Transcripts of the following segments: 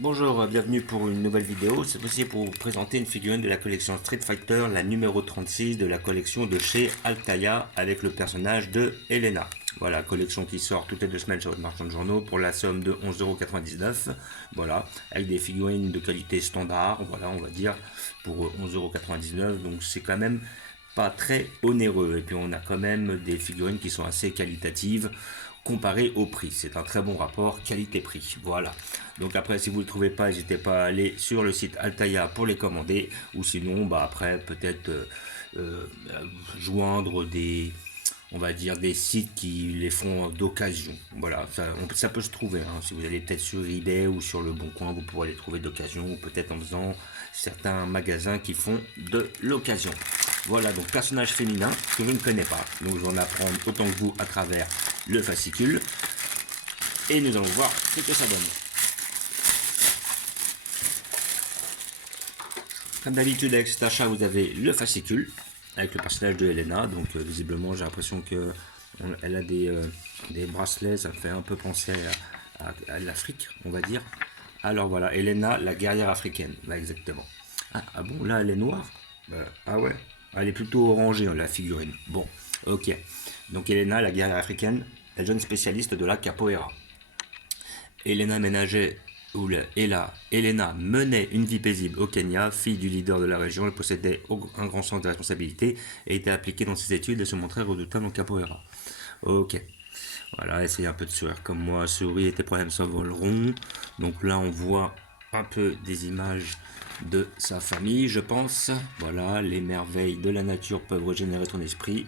Bonjour, bienvenue pour une nouvelle vidéo. C'est aussi pour vous présenter une figurine de la collection Street Fighter, la numéro 36 de la collection de chez Altaïa avec le personnage de Elena. Voilà, collection qui sort toutes les 2 semaines sur votre marchand de journaux pour la somme de 11,99 €. Voilà, avec des figurines de qualité standard, voilà, on va dire, pour 11,99 €. Donc c'est quand même pas très onéreux. Et puis on a quand même des figurines qui sont assez qualitatives comparé au prix. C'est un très bon rapport qualité-prix. Voilà. Donc après, si vous ne le trouvez pas, n'hésitez pas à aller sur le site Altaïa pour les commander. Ou sinon, bah après, peut-être euh, joindre des, on va dire, des sites qui les font d'occasion. Voilà, ça peut se trouver. Hein. Si vous allez peut-être sur eBay ou sur le Bon Coin, vous pourrez les trouver d'occasion. Ou peut-être en faisant certains magasins qui font de l'occasion. Voilà, donc personnage féminin que je ne connais pas. Donc je vais en apprendre autant que vous à travers le fascicule. Et nous allons voir ce que ça donne. Comme d'habitude avec cet achat, vous avez le fascicule avec le personnage de Elena. Donc visiblement, j'ai l'impression que elle a des bracelets. Ça fait un peu penser à l'Afrique, on va dire. Alors voilà, Elena, la guerrière africaine. Là, exactement. Ah bon, là, elle est noire. Ah ouais. Elle est plutôt orangée, la figurine. Bon, ok. Donc Elena, la guerrière africaine, la jeune spécialiste de la capoeira. Elena ménageait Elena menait une vie paisible au Kenya, fille du leader de la région. Elle possédait un grand sens de responsabilité et était appliquée dans ses études et se montrait redoutable en capoeira. Ok. Voilà, essayez un peu de sourire comme moi. Souris et tes problèmes s'envoleront. Donc là, on voit un peu des images de sa famille, je pense. Voilà, les merveilles de la nature peuvent régénérer ton esprit.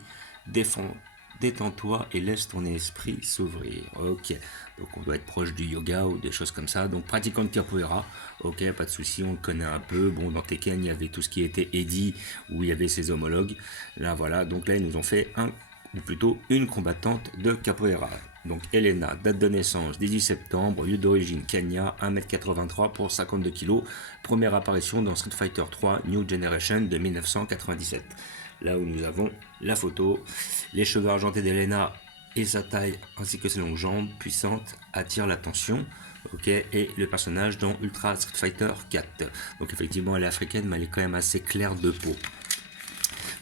Détends-toi et laisse ton esprit s'ouvrir. Ok, donc on doit être proche du yoga ou des choses comme ça. Donc pratiquant de capoeira, ok, pas de souci, on le connaît un peu. Bon, dans Tekken, il y avait tout ce qui était Eddie, où il y avait ses homologues. Là, voilà, donc là, ils nous ont fait ou plutôt une combattante de capoeira. Donc Elena, date de naissance 18 septembre, lieu d'origine Kenya, 1,83 m pour 52 kg. Première apparition dans Street Fighter 3 New Generation de 1997. Là où nous avons la photo, les cheveux argentés d'Elena et sa taille ainsi que ses longues jambes puissantes attirent l'attention. Ok, et le personnage dans Ultra Street Fighter 4. Donc effectivement elle est africaine mais elle est quand même assez claire de peau.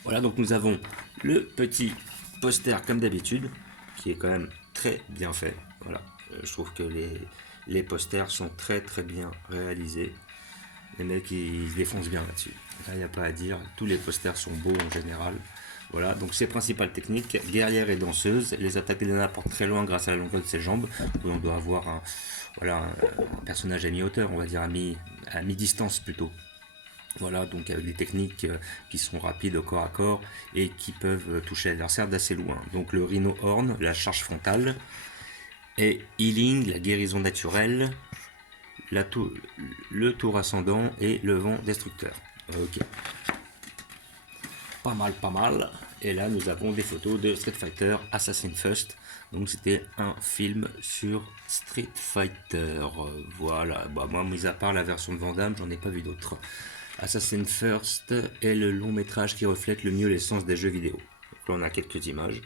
Voilà, donc nous avons le petit poster comme d'habitude qui est quand même très bien fait. Voilà, je trouve que les posters sont très très bien réalisés. Les mecs ils se défoncent bien là-dessus. Là il n'y a pas à dire, tous les posters sont beaux en général. Voilà, donc ses principales techniques, guerrière et danseuse. Les attaques d'Elena portent très loin grâce à la longueur de ses jambes. On doit avoir un personnage à mi-hauteur, on va dire à mi-distance plutôt. Voilà, donc avec des techniques qui sont rapides au corps à corps et qui peuvent toucher l'adversaire d'assez loin. Donc le Rhino Horn, la charge frontale, et Healing, la guérison naturelle, le tour ascendant et le vent destructeur. Ok. Pas mal, pas mal. Et là, nous avons des photos de Street Fighter Assassin First. Donc, c'était un film sur Street Fighter. Voilà. Bah, moi, mis à part la version de Van Damme, j'en ai pas vu d'autres. Assassin First est le long métrage qui reflète le mieux l'essence des jeux vidéo. Donc là, on a quelques images.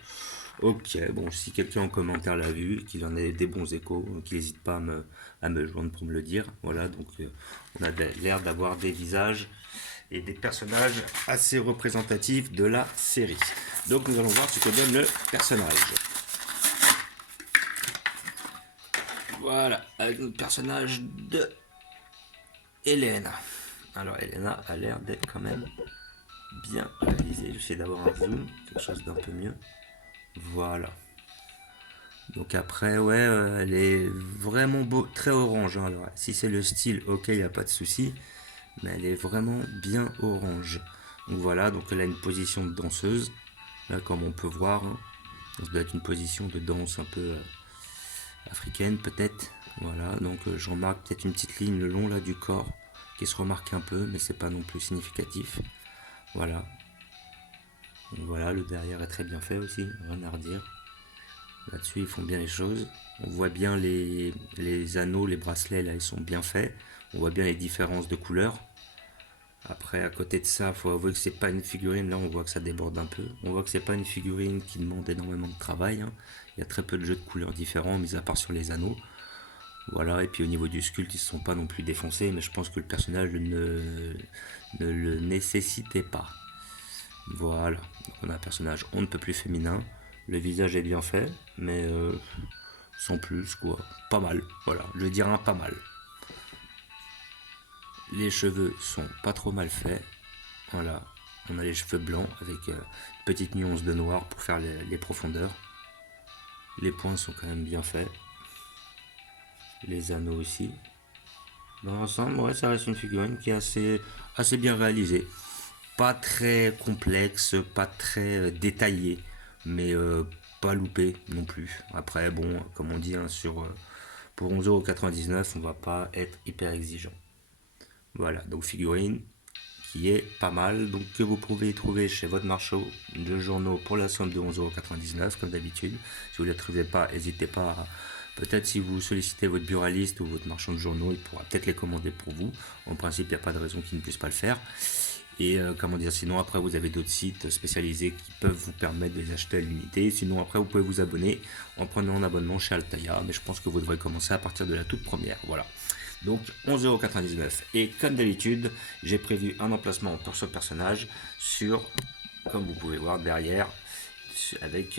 Ok, bon, si quelqu'un en commentaire l'a vu, qu'il en ait des bons échos, qu'il n'hésite pas à me joindre pour me le dire. Voilà, donc on a l'air d'avoir des visages et des personnages assez représentatifs de la série. Donc nous allons voir ce que donne le personnage. Voilà, avec le personnage de Elena. Alors Elena a l'air d'être quand même bien réalisée. J'essaie d'avoir un zoom, quelque chose d'un peu mieux. Voilà. Donc après, ouais, elle est vraiment beau, très orange. Hein. Alors, si c'est le style, ok, il n'y a pas de souci. Mais elle est vraiment bien orange. Donc voilà, donc elle a une position de danseuse. Là, comme on peut voir, hein, ça doit être une position de danse un peu africaine peut-être. Voilà, donc j'en remarque peut-être une petite ligne le long là du corps qui se remarque un peu, mais c'est pas non plus significatif. Voilà. Donc voilà, le derrière est très bien fait aussi, rien à redire. Là-dessus, ils font bien les choses. On voit bien les anneaux, les bracelets, là, ils sont bien faits. On voit bien les différences de couleurs. Après, à côté de ça, il faut avouer que c'est pas une figurine. Là, on voit que ça déborde un peu. On voit que c'est pas une figurine qui demande énormément de travail. Hein. Il y a très peu de jeux de couleurs différents, mis à part sur les anneaux. Voilà, et puis au niveau du sculpte, ils ne se sont pas non plus défoncés, mais je pense que le personnage ne le nécessitait pas. Voilà, donc on a un personnage on ne peut plus féminin, le visage est bien fait, mais sans plus quoi, pas mal, voilà, je vais dire un pas mal. Les cheveux sont pas trop mal faits, voilà, on a les cheveux blancs avec une petite nuance de noir pour faire les profondeurs. Les points sont quand même bien faits, les anneaux aussi. Dans l'ensemble, ouais, ça reste une figurine qui est assez bien réalisée. Pas très complexe, pas très détaillé, mais pas loupé non plus. Après, bon, comme on dit, hein, pour 11,99 €, on va pas être hyper exigeant. Voilà, donc figurine qui est pas mal, donc que vous pouvez trouver chez votre marchand de journaux pour la somme de 11,99 € comme d'habitude. Si vous ne les trouvez pas, n'hésitez pas à, peut-être si vous sollicitez votre buraliste ou votre marchand de journaux, il pourra peut-être les commander pour vous. En principe, il n'y a pas de raison qu'il ne puisse pas le faire. Et comment dire, sinon après vous avez d'autres sites spécialisés qui peuvent vous permettre de les acheter à l'unité. Sinon après vous pouvez vous abonner en prenant un abonnement chez Altaïa, mais je pense que vous devrez commencer à partir de la toute première. Voilà. Donc 11,99 €. Et comme d'habitude, j'ai prévu un emplacement pour ce personnage sur, comme vous pouvez voir derrière, avec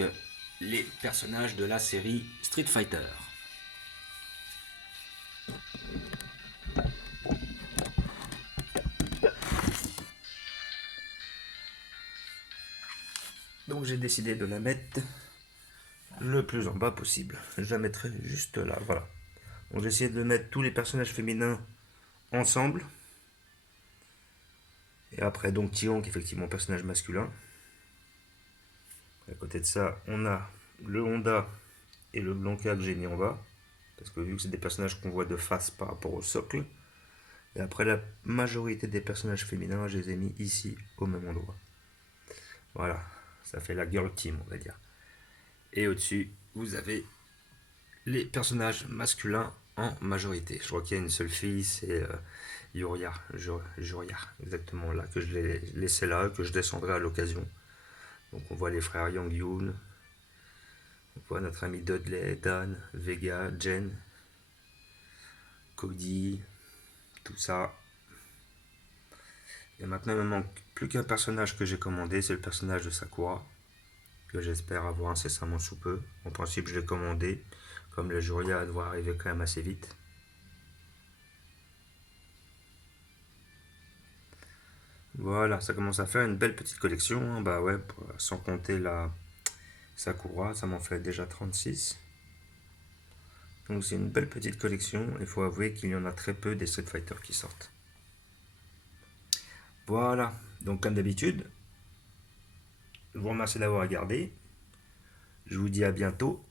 les personnages de la série Street Fighter. Donc j'ai décidé de la mettre le plus en bas possible. Je la mettrai juste là, voilà. Donc j'ai essayé de mettre tous les personnages féminins ensemble. Et après donc Tyron qui est effectivement personnage masculin. À côté de ça, on a le Honda et le Blanca que j'ai mis en bas. Parce que vu que c'est des personnages qu'on voit de face par rapport au socle. Et après la majorité des personnages féminins, je les ai mis ici au même endroit. Voilà, ça fait la girl team on va dire. Et au-dessus, vous avez les personnages masculins en majorité. Je crois qu'il y a une seule fille, c'est Yuria, exactement là, que je l'ai laissé là, que je descendrai à l'occasion. Donc on voit les frères Yang Yoon, on voit notre ami Dudley, Dan, Vega, Jen, Cody, tout ça. Et maintenant il me manque plus qu'un personnage que j'ai commandé, c'est le personnage de Sakura, que j'espère avoir incessamment sous peu. En principe je l'ai commandé, comme le Juria doit arriver quand même assez vite. Voilà, ça commence à faire une belle petite collection, hein. Bah ouais, sans compter la Sakura, ça m'en fait déjà 36. Donc c'est une belle petite collection, il faut avouer qu'il y en a très peu des Street Fighter qui sortent. Voilà, donc comme d'habitude, je vous remercie d'avoir regardé. Je vous dis à bientôt.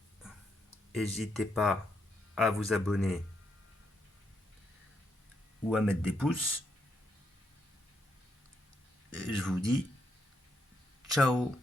N'hésitez pas à vous abonner ou à mettre des pouces. Et je vous dis ciao.